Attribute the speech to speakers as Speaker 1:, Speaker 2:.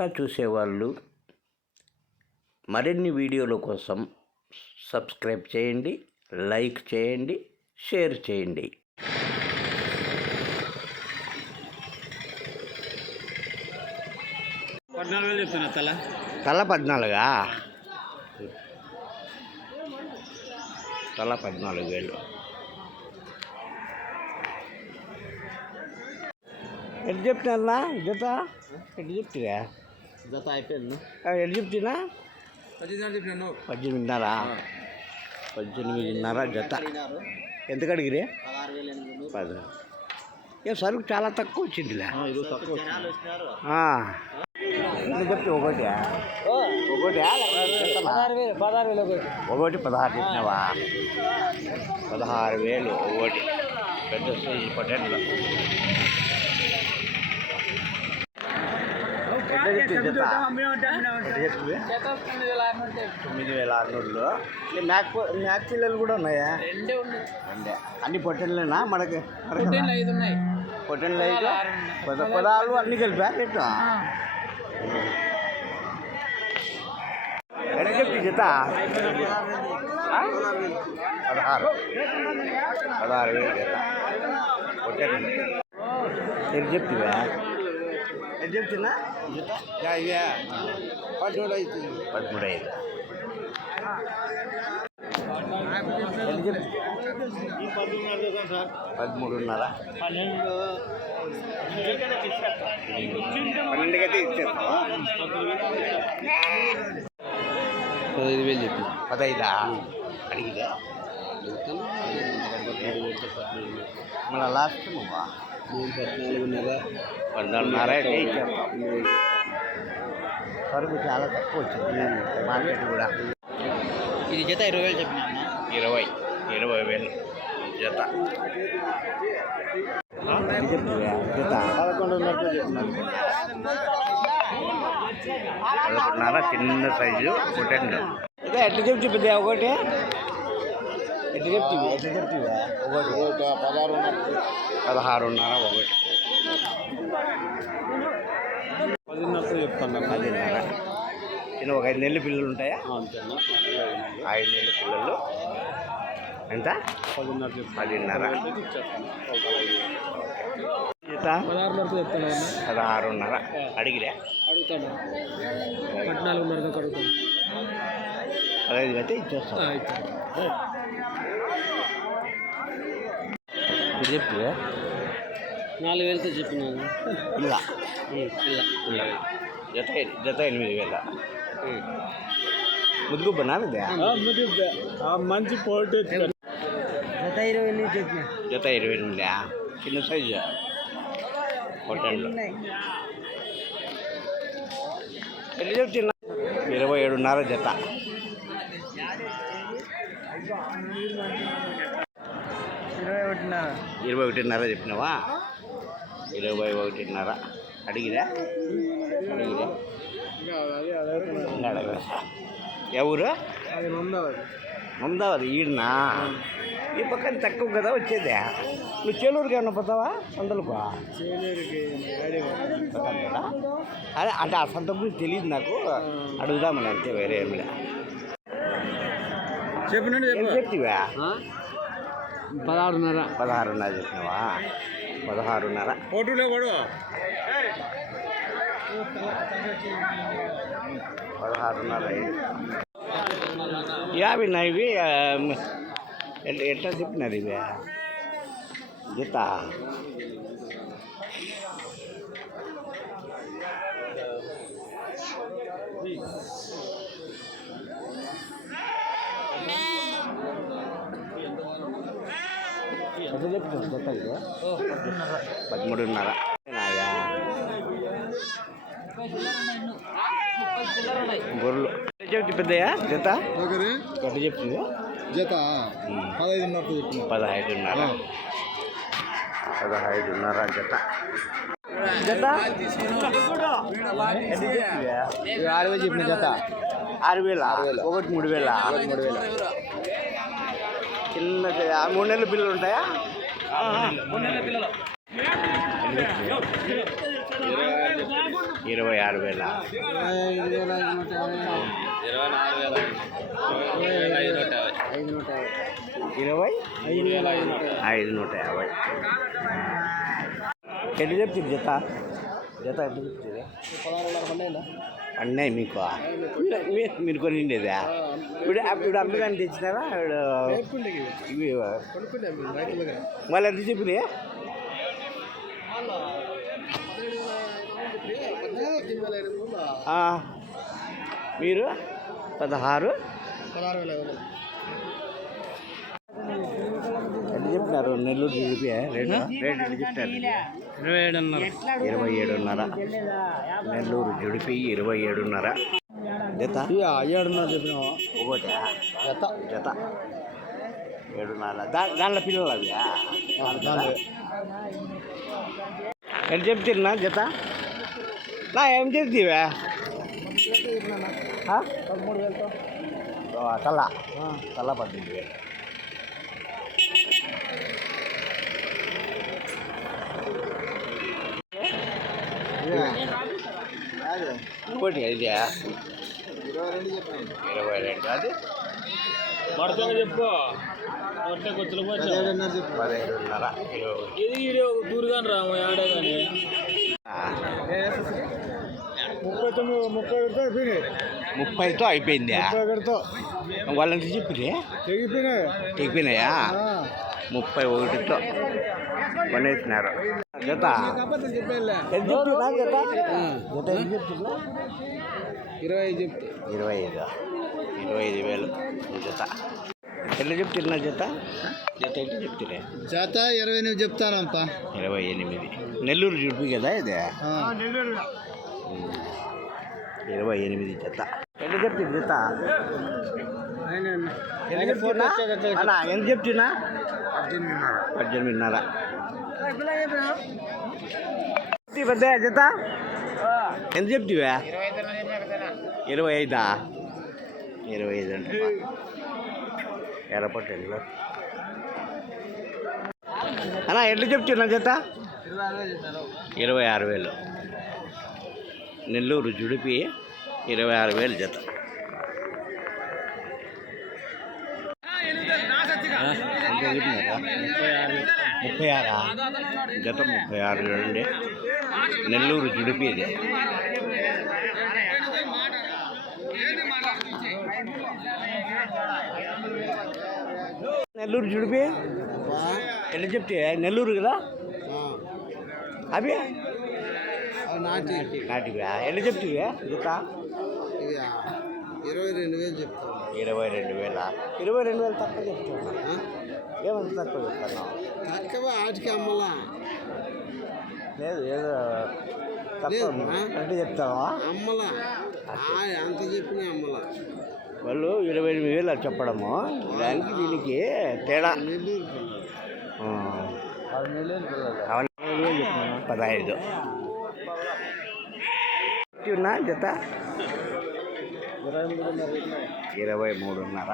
Speaker 1: కొత్తగా చూసేవాళ్ళు మరిన్ని వీడియోల కోసం సబ్స్క్రైబ్ చేయండి లైక్ చేయండి షేర్ చేయండి.
Speaker 2: పద్నాలుగు చెప్తున్నా తల.
Speaker 1: తల పద్నాలుగా? తల పద్నాలుగు వేలు. ఎటు చెప్తున్నా జత? ఎటు
Speaker 2: జత అయిపోయింది.
Speaker 1: ఎటు చెప్తున్నా? పద్దెనిమిదిన్నర? పద్దెనిమిదిన్నర జత. ఎంత కడిగిరే
Speaker 2: పదహారు
Speaker 1: ఏ సరుకు చాలా తక్కువ వచ్చిందిలే.
Speaker 2: ఈరోజు తక్కువ
Speaker 1: ఆ. ఎంత చెప్తే ఒకటి? ఒకటి
Speaker 2: పదహారు వేలు పదహారు వేలు ఒకటి.
Speaker 1: ఒకటి పదహారు చెప్పినావా? పదహారు వేలు ఒకటి. పెద్ద సైజు పొటాటోలు ఎంత చెప్తుంది జత? ఎంత చెప్తుంది తొమ్మిది వేల ఆరునూరులో. మ్యాక్ మ్యాక్ పిల్లలు కూడా ఉన్నాయా?
Speaker 2: రెండే ఉన్నాయి
Speaker 1: అన్ని పొట్టెళ్ళేనా? మనకి
Speaker 2: పొట్టేళ్ళు ఐదు ఉన్నాయి.
Speaker 1: పొట్టెళ్ళు అయితే పద పదాలు అన్ని కలిపా? ఎంత చెప్తుంది జత? పదహారు. పదహారు వేలు జత. పొట్టెళ్ళు. ఎంత చెప్తుందా ఎంత చెప్తున్నా జత పదమూడు అవుతుంది పదమూడు ఐదు పదమూడున్నర.
Speaker 2: పన్నెండు
Speaker 1: పన్నెండుకైతే ఇచ్చేస్తావా
Speaker 2: పదహైదు వేలు చెప్పి.
Speaker 1: పదైదా అడిగిదా మన లాస్ట్ నువ్వా?
Speaker 2: నేను పద్నాలుగున్నర
Speaker 1: పద్నాలుగున్నర సరుకు చాలా తక్కువ వచ్చింది. మార్కెట్ కూడా.
Speaker 2: ఇది జత ఇరవై వేలు చెప్పినా
Speaker 1: ఇరవై ఇరవై వేలు జత? జత పదకొండున్నర చిన్న సైజు పొటెండ్ ఇదే ఎట్లా చెప్తు పెద్ద ఒకటి. ఎట్లా చెప్తివి ఎట్లా చెప్తివా ఒకటి పదహారున్నర. పదహారున్నర ఒకటి.
Speaker 2: పదిన్నరతో చెప్తాను
Speaker 1: పదిన్నర. నేను ఒక ఐదు నెలలు పిల్లలు ఉంటాయా
Speaker 2: అంతేనా?
Speaker 1: ఐదు నెలల పిల్లలు. ఎంత?
Speaker 2: పదిన్నర
Speaker 1: పదిన్నర.
Speaker 2: పదహారున్నరతో చెప్తాను
Speaker 1: పదహారున్నర. అడిగిరా?
Speaker 2: అడుగుతాను. పద్నాలుగున్నరతో అడుగుతాను
Speaker 1: పదహైదు అయితే ఇచ్చేస్తాం ఇది చెప్తే
Speaker 2: నాలుగు వేలతో చెప్పినాను
Speaker 1: ఇలా
Speaker 2: ఇలా
Speaker 1: ఇలా జత జత ఎనిమిది వేల. ముద్దుగుబ్బనా ఇదే
Speaker 2: మంచి పోటీ జత ఇరవై ఎనిమిది చెప్పిన.
Speaker 1: జత ఇరవై ఎనిమిదా? చిన్న సైజు. ఎన్ని చెప్తున్నా ఇరవై ఏడున్నర జత.
Speaker 2: ఇరవై ఒకటిన్నర
Speaker 1: చెప్పినావా? ఇరవై ఒకటిన్నర. అడిగిరా? అడిగిరా? అడగరా? ఎవరు
Speaker 2: మందవది
Speaker 1: ఈడనా? ఈ పక్కన తక్కువ కదా వచ్చేదే. నువ్వు చేలూరుకి ఏమన్నా పోతావా? సంతలకు అదే అంటే ఆ సంత గురించి తెలియదు నాకు. అడుగుదామని అంతే వేరే ఏం లే.
Speaker 2: చెప్పినట్టు
Speaker 1: చెప్తివా
Speaker 2: పదహారున్నర
Speaker 1: పదహారున్నర చెప్పినావా పదహారున్నర
Speaker 2: పోటీలో పడు
Speaker 1: పదహారున్నర ఐదు యాభై నా ఇవి ఆ, ఎట్లా ఎట్లా చెప్పినారు ఇవి జత ఎంత చెప్తున్నారు జత ఇది పదమూడున్నర. గొర్రెలు ఎట్లా చెప్తే పెద్దయ్యా జత? ఎట్లా చెప్తుంది
Speaker 2: జత? పదహైదున్నరతో చెప్పిన
Speaker 1: పదహైదున్నర. పదహైదున్నర జత. జత?
Speaker 2: ఆరు వేలు చెప్పిన జత.
Speaker 1: ఆరు వేల? ఒకటి మూడు వేల?
Speaker 2: మూడు వేల.
Speaker 1: చిన్న మూడు నెలల పిల్లలు ఉంటాయా? ఇరవై ఆరు వేల.
Speaker 3: ఇరవై? ఐదు నూట యాభై.
Speaker 2: ఐదు నూట యాభై
Speaker 1: ఇరవై
Speaker 2: ఐదు వేల ఐదు నూట యాభై
Speaker 1: ఐదు నూట యాభై ఎట్లా చెప్తుంది జత జత ఎట్లా చెప్తుంది
Speaker 2: పన్నెండు
Speaker 1: మీకు మీరు కొనిండేదా ఇప్పుడు ఇప్పుడు అమ్మగాని తెచ్చినారా ఇవి. వాళ్ళు ఎంత చెప్పినాయి? మీరు? పదహారు? ఎంత చెప్పినారు? నెల్లూరు రేటు? రేటు ఎంత చెప్తారు
Speaker 3: ఇరవై ఏడున్నర.
Speaker 1: ఇరవై ఏడున్నర నెల్లూరు జుడిపి ఇరవై ఏడున్నర.
Speaker 2: ఏడున్నర చెప్పినావా?
Speaker 1: ఒకటి
Speaker 2: జత.
Speaker 1: జత. ఏడున్నర దా దాంట్లో పిల్లలు అవి ఎంత చెప్తున్నా జత? నా ఏం చెప్తీవా?
Speaker 2: పదమూడు వేలతో
Speaker 1: తల్ల. తల్ల పద్దెనిమిది వేలు. ఇంకోటి ఇది.
Speaker 2: ఇరవై రెండు చెప్పినాను
Speaker 1: ఇరవై రెండు అది
Speaker 3: పడతాను చెప్పు పడితే కొత్తలు
Speaker 2: పదిహేడున్నర చెప్పు.
Speaker 1: పదిహేడున్నర ఇరవై
Speaker 3: ఇది ఈడే ఒక దూరుగాని రాము ఆడే కానీ
Speaker 1: ఆ,
Speaker 2: ముప్పై తొమ్మిది ముప్పై పెడితే అయిపోయినాయి.
Speaker 1: ముప్పైతో అయిపోయింది?
Speaker 2: ముప్పై పెడతా
Speaker 1: వాళ్ళంత
Speaker 2: తెగిపోయినాయి.
Speaker 1: ముప్పై ఒకటితో. కొనేసినారు జత ఎంత
Speaker 2: ఇరవై ఐదు చెప్తే.
Speaker 1: ఇరవై ఐదు. ఇరవై ఐదు వేలు. జత. ఎట్లా చెప్తున్నా జత? జత ఎట్లా చెప్తున్నా?
Speaker 2: జత ఇరవై ఎనిమిది చెప్తానంప
Speaker 1: ఇరవై ఎనిమిది. నెల్లూరు చూపి కదా ఇది? ఇరవై ఎనిమిది జత. ఎట్లా చెప్తుంది జత? అన్నా, ఎంత చెప్తున్నా? పద్దెనిమిదిన్నర. చెప్తి పెద్ద జత? ఎంత చెప్తివా? ఇరవై ఐదా? ఇరవై ఐదు అంటే ఎర్రపట్టెల్లో అన్నా ఎట్లా చెప్తున్నా జత? ఇరవై ఆరు వేలు. నెల్లూరు జుడిపి ఇరవై ఆరు వేలు జత. ముప్పై ఆరా. జత ముప్పై ఆరు చూడండి నెల్లూరు జుడిపి ఇది. నెల్లూరు జుడిపి ఎట్లా చెప్తే? నెల్లూరు కదా? అవి
Speaker 2: నాటి.
Speaker 1: నాటివా ఎట్లా చెప్తివా
Speaker 2: ఇవి ఇరవై రెండు వేలు చెప్తాను
Speaker 1: ఇరవై రెండు వేల? ఇరవై రెండు వేలు తక్కువ చెప్తున్నా ఏమంత తక్కువ చెప్తున్నావు
Speaker 2: తక్కువ ఆటికి అమ్మలా?
Speaker 1: లేదు ఏదో తక్కువ. అంటే చెప్తావా?
Speaker 2: అమ్మలా. అంత చెప్పిన అమ్మలా.
Speaker 1: వాళ్ళు ఇరవై ఎనిమిది వేలు అది చెప్పడము. దానికి దీనికి తేడా. పదహైదు. ఉన్నా జత ఇరవై మూడున్నర.